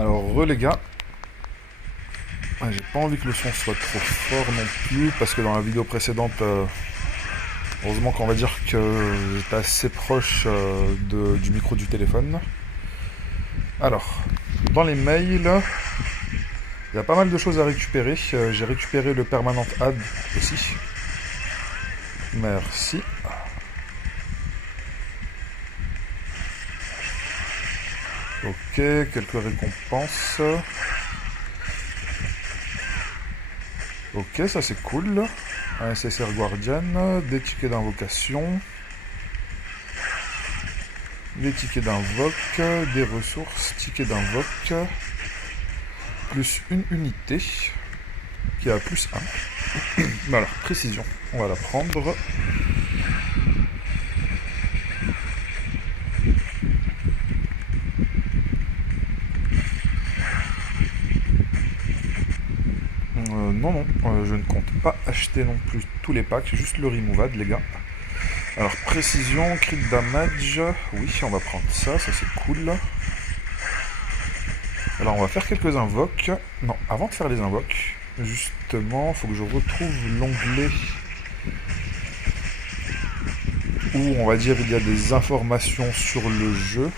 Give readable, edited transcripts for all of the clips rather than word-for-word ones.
Alors, les gars, j'ai pas envie que le son soit trop fort non plus, parce que dans la vidéo précédente, heureusement qu'on va dire que j'étais assez proche du micro du téléphone. Alors, dans les mails, il y a pas mal de choses à récupérer. J'ai récupéré le permanent add aussi. Merci. Ok, quelques récompenses. Ok, ça c'est cool. Un SSR Guardian, des tickets d'invocation, des tickets d'invoque, des ressources, tickets d'invoque, plus une unité qui a plus 1. Voilà, précision, on va la prendre. Non, je ne compte pas acheter non plus tous les packs, juste le removad, les gars. Alors, précision, crit damage, oui, on va prendre ça, ça c'est cool. Alors, on va faire quelques invoques. Non, avant de faire les invoques, justement, il faut que je retrouve l'onglet où, on va dire, il y a des informations sur le jeu.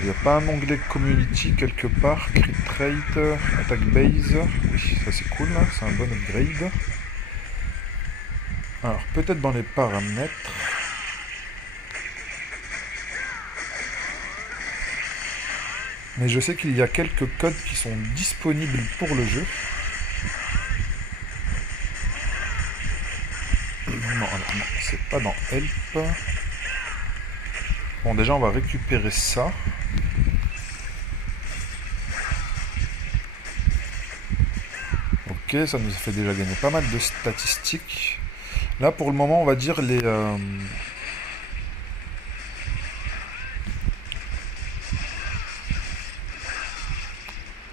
Il n'y a pas un onglet community quelque part, crit rate, attack base, oui ça c'est cool, c'est un bon upgrade. Alors peut-être dans les paramètres, mais je sais qu'il y a quelques codes qui sont disponibles pour le jeu. Non, alors non, c'est pas dans help. Bon déjà on va récupérer ça. Ok, ça nous a fait déjà gagner pas mal de statistiques. Là, pour le moment, on va dire les...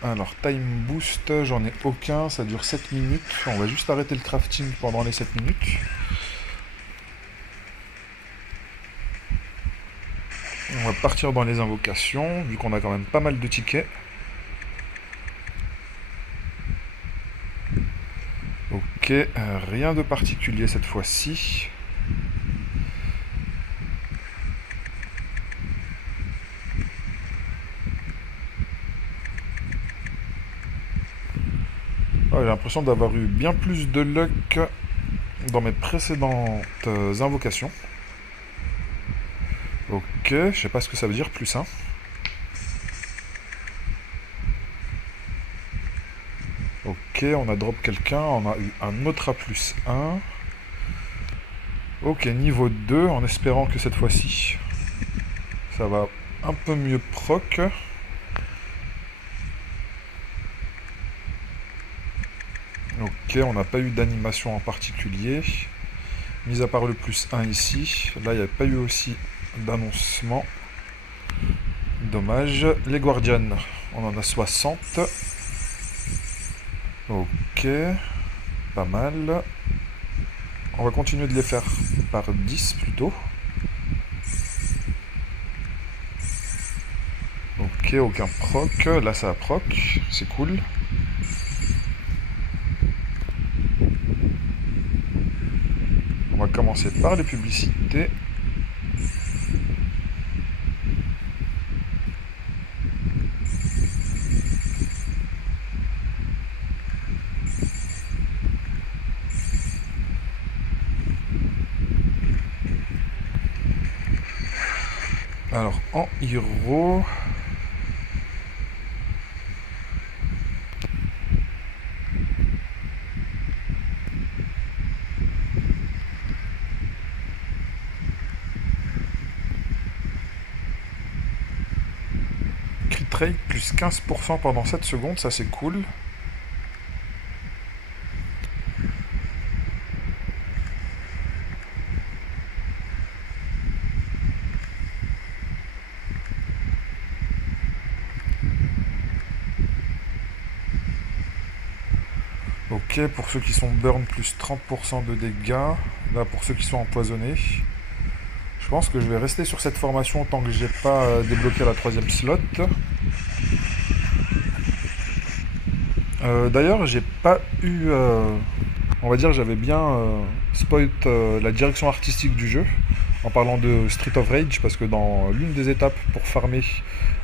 Alors, time boost, j'en ai aucun, ça dure 7 minutes. On va juste arrêter le crafting pendant les 7 minutes. On va partir dans les invocations, vu qu'on a quand même pas mal de tickets. Ok, rien de particulier cette fois-ci. Oh, j'ai l'impression d'avoir eu bien plus de luck dans mes précédentes invocations. Ok, je sais pas ce que ça veut dire, plus 1. Ok, on a drop quelqu'un, on a eu un autre à plus 1. Ok, niveau 2, en espérant que cette fois-ci, ça va un peu mieux proc. Ok, on n'a pas eu d'animation en particulier. Mis à part le plus 1 ici. Là, il n'y a pas eu aussi d'annoncement. Dommage. Les Guardians, on en a 60. Ok, pas mal. On va continuer de les faire par 10 plutôt. Ok, aucun proc. Là, ça a proc. C'est cool. On va commencer par les publicités. Alors, en hero... Crit rate plus 15% pendant 7 secondes, ça c'est cool. Ok, pour ceux qui sont burn, plus 30% de dégâts. Là, pour ceux qui sont empoisonnés, Je pense que je vais rester sur cette formation tant que j'ai pas débloqué la 3e slot. D'ailleurs, j'ai pas eu... on va dire j'avais bien spoiled la direction artistique du jeu en parlant de Street of Rage, parce que dans l'une des étapes pour farmer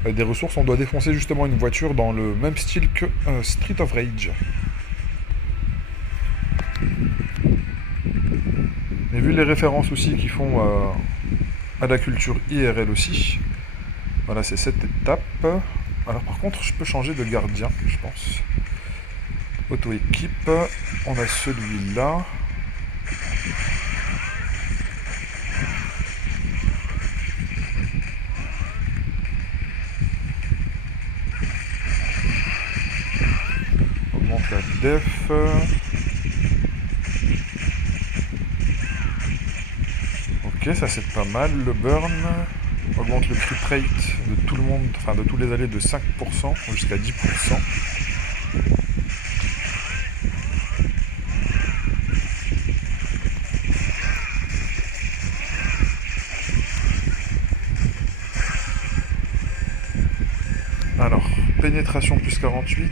des ressources, on doit défoncer justement une voiture dans le même style que Street of Rage. Mais vu les références aussi qu'ils font à la culture IRL aussi, voilà, c'est cette étape. Alors par contre, je peux changer de gardien, je pense. Auto-équipe, on a celui-là. Augmente la def. Ok, ça c'est pas mal. Le burn augmente le crit rate de tout le monde, enfin de tous les alliés de 5% jusqu'à 10%. Alors, pénétration plus 48,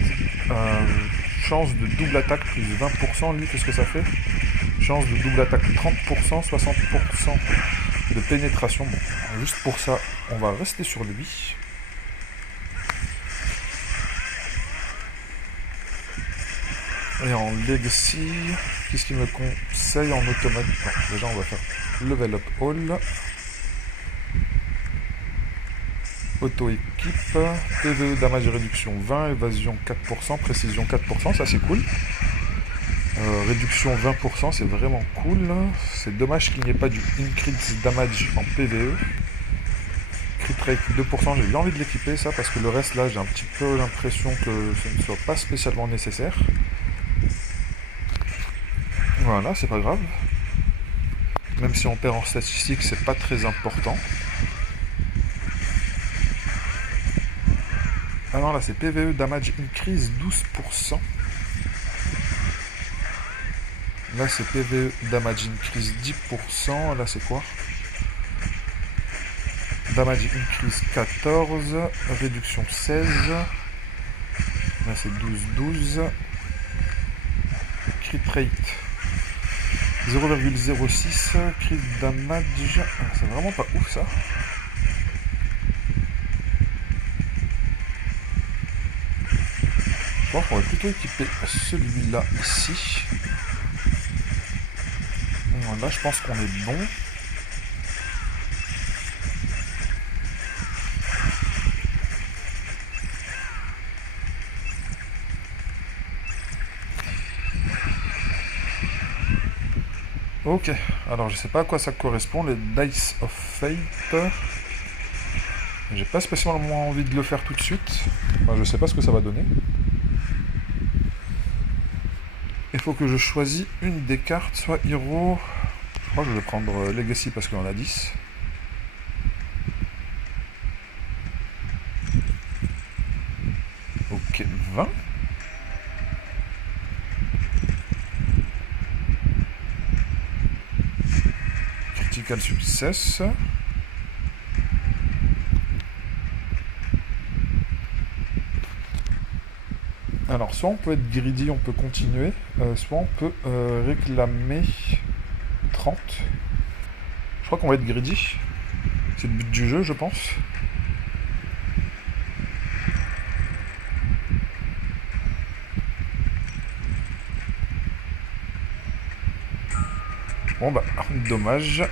chance de double attaque plus 20%, lui qu'est-ce que ça fait? Chance de double attaque 30%, 60% de pénétration. Bon, juste pour ça, on va rester sur lui. Et en Legacy, qu'est-ce qu'il me conseille en automatique? Déjà, on va faire Level Up All. Auto-équipe, PVE damage réduction 20, évasion 4%, précision 4%, ça c'est cool. Réduction 20%, c'est vraiment cool. C'est dommage qu'il n'y ait pas du increase damage en PVE. Crit rate 2%, j'ai eu envie de l'équiper ça, parce que le reste là, j'ai un petit peu l'impression que ce ne soit pas spécialement nécessaire. Voilà, c'est pas grave. Même si on perd en statistique, c'est pas très important. Ah non, là c'est PVE damage increase 12%. Là c'est PVE damage increase 10%. Là c'est quoi? Damage increase 14. Réduction 16. Là c'est 12-12. Crit rate 0,06. Crit damage. C'est vraiment pas ouf ça. Je pense qu'on va plutôt équiper celui-là ici. Là, je pense qu'on est bon. Ok, alors je sais pas à quoi ça correspond, les Dice of Fate. J'ai pas spécialement envie de le faire tout de suite. Enfin, je sais pas ce que ça va donner. Il faut que je choisisse une des cartes, soit Hero. Je crois que je vais prendre Legacy parce qu'on a 10. Ok, 20. Critical Success. Alors, soit on peut être greedy, on peut continuer, soit on peut réclamer 30. Je crois qu'on va être greedy. C'est le but du jeu, je pense. Bon bah, dommage.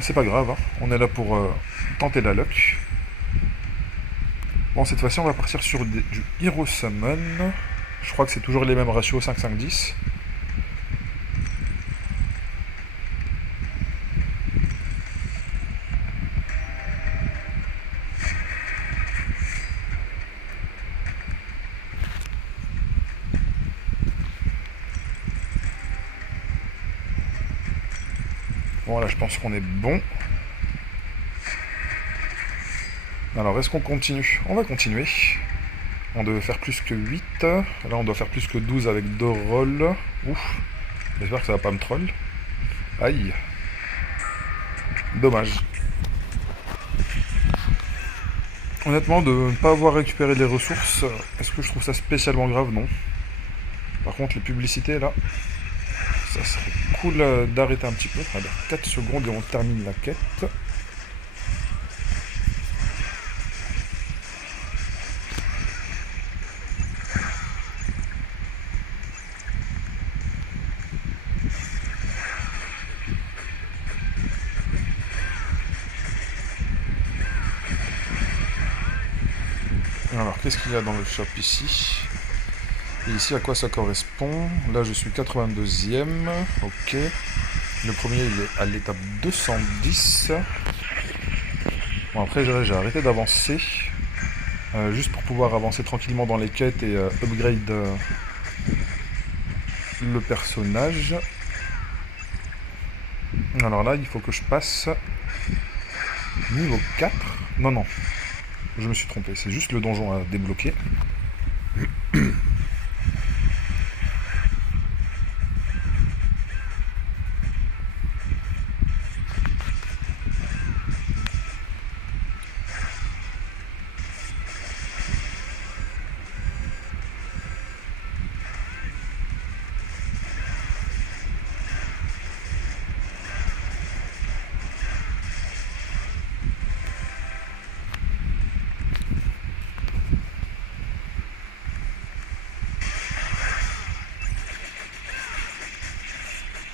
C'est pas grave, hein. On est là pour tenter la luck. Bon, cette fois-ci, on va partir sur du Hero Summon. Je crois que c'est toujours les mêmes ratios, 5, 5, 10. Bon, là, je pense qu'on est bon. Alors, est-ce qu'on continue? On va continuer. On devait faire plus que 8. Là, on doit faire plus que 12 avec 2 rolls. Ouf. J'espère que ça va pas me troll. Aïe. Dommage. Honnêtement, de ne pas avoir récupéré les ressources, est-ce que je trouve ça spécialement grave? Non. Par contre, les publicités, là, ça serait cool d'arrêter un petit peu. Allez, 4 secondes et on termine la quête. Alors, qu'est-ce qu'il y a dans le shop ici? Et ici, à quoi ça correspond? Là, je suis 82e. Ok. Le premier, il est à l'étape 210. Bon, après, j'ai arrêté d'avancer. Juste pour pouvoir avancer tranquillement dans les quêtes et upgrade le personnage. Alors là, il faut que je passe niveau 4. Non, non. Je me suis trompé. C'est juste le donjon à débloquer.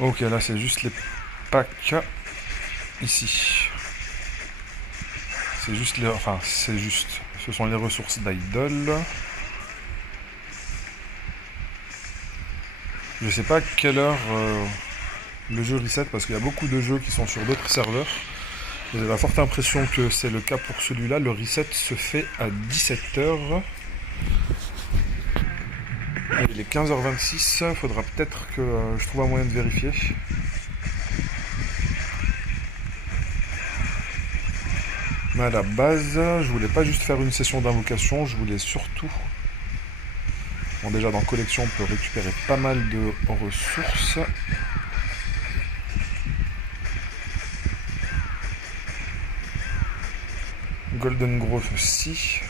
Ok, là c'est juste les packs ici. C'est juste les... Enfin, c'est juste... Ce sont les ressources d'Idol. Je sais pas à quelle heure le jeu reset, parce qu'il y a beaucoup de jeux qui sont sur d'autres serveurs. J'ai la forte impression que c'est le cas pour celui-là. Le reset se fait à 17h. Il est 15h26, faudra peut-être que je trouve un moyen de vérifier. Mais à la base, je voulais pas juste faire une session d'invocation, je voulais surtout... Bon, déjà dans collection, on peut récupérer pas mal de ressources. Golden Growth aussi.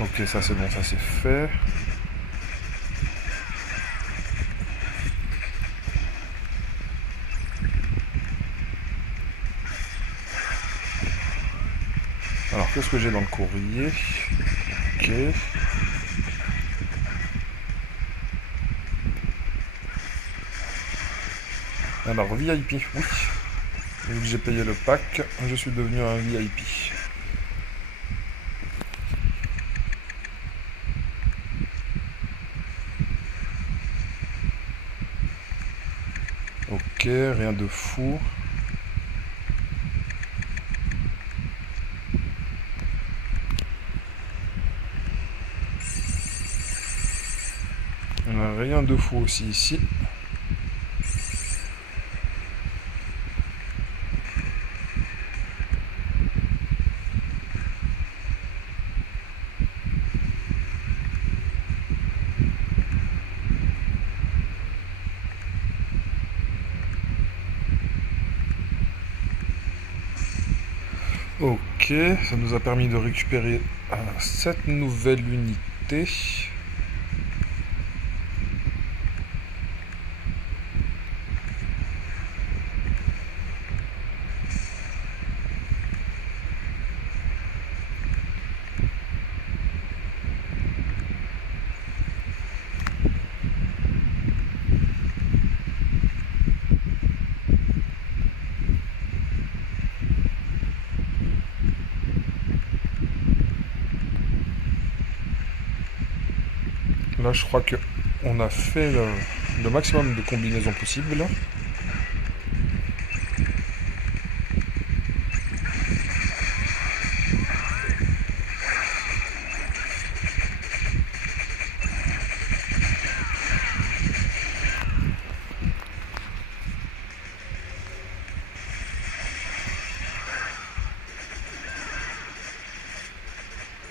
Ok, ça c'est bon, ça c'est fait. Alors, qu'est-ce que j'ai dans le courrier? Ok. Alors, VIP, oui. Vu que j'ai payé le pack, je suis devenu un VIP. Ok, rien de fou. Rien de fou aussi ici. Ok, ça nous a permis de récupérer cette nouvelle unité. Là, je crois que on a fait le maximum de combinaisons possibles.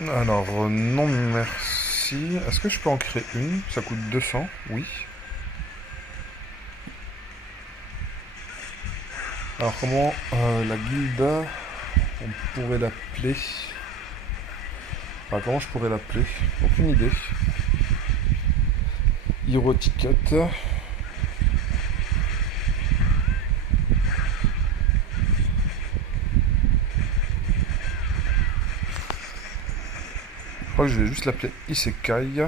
Alors, non merci. Est-ce que je peux en créer une? Ça coûte 200, oui. Alors, comment la guilde, on pourrait l'appeler? Enfin, comment je pourrais l'appeler? Aucune idée. Hero Ticket. Je crois que je vais juste l'appeler Isekai.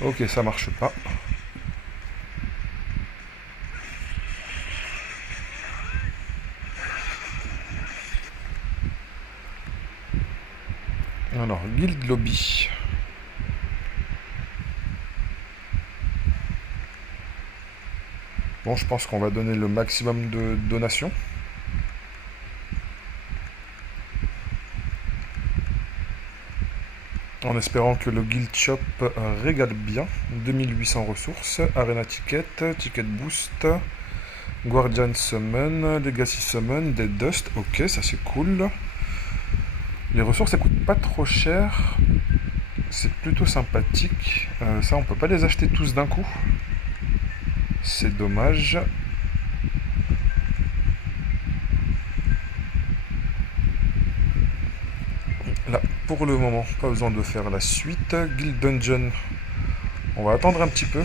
Ok, ça marche pas. Alors, Guild Lobby. Bon, je pense qu'on va donner le maximum de donations. En espérant que le Guild Shop régale bien. 2800 ressources, Arena Ticket, Ticket Boost, Guardian Summon, Legacy Summon, Dead Dust, ok, ça c'est cool. Les ressources, elles coûtent pas trop cher. C'est plutôt sympathique. Ça, on peut pas les acheter tous d'un coup. C'est dommage. Là, pour le moment, pas besoin de faire la suite. Guild Dungeon, on va attendre un petit peu.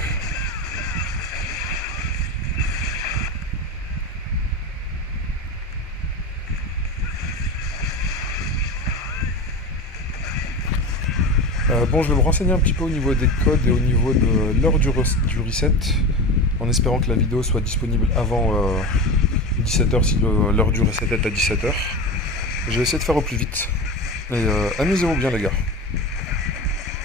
Bon, je vais me renseigner un petit peu au niveau des codes et au niveau de l'heure du reset, en espérant que la vidéo soit disponible avant 17h si l'heure du reset est à 17h. Je vais essayer de faire au plus vite. Et amusez-vous bien les gars.